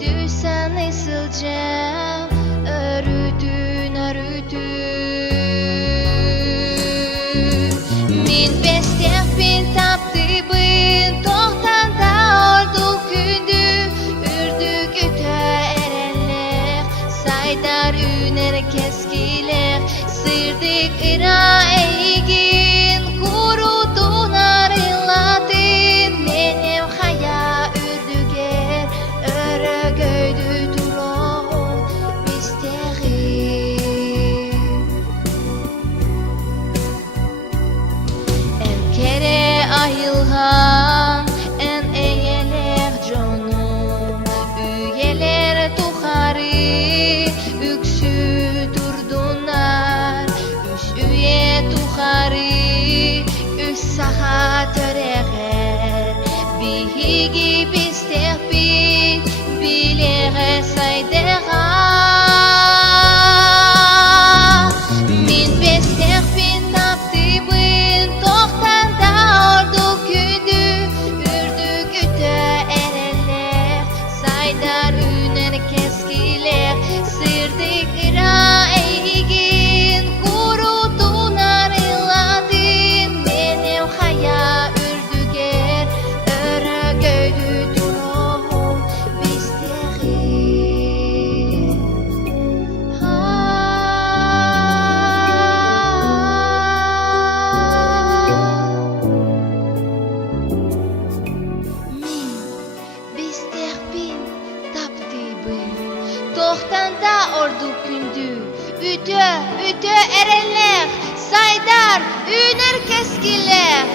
Üdüsen ısılca örüdün Min bestek bin taptı bin tohtanda oldu kündü Ürdük üte erenler saydar üner keskiler Sırdık ıra eygin kurudun arıladın Benim haya ürdüger örü göydü durun bisteği En kere ayılhan en eyeler canım Üyeler tuharı üksü durdunar Üç üye tuharı üç saha töreğer Bihigi bistek bit bilere saydeğa Min bestek bin taptı bin tohtanda oldu kündü Ürdük üte erenler saydar üner keskiler Sırdık ıra eygin kurudun arıladın Benim haya ürdüger örü göydü durun bisteği Min bistek bin taptı bin Tohtanda ordu kündü Üte erenler saydar üner keskiler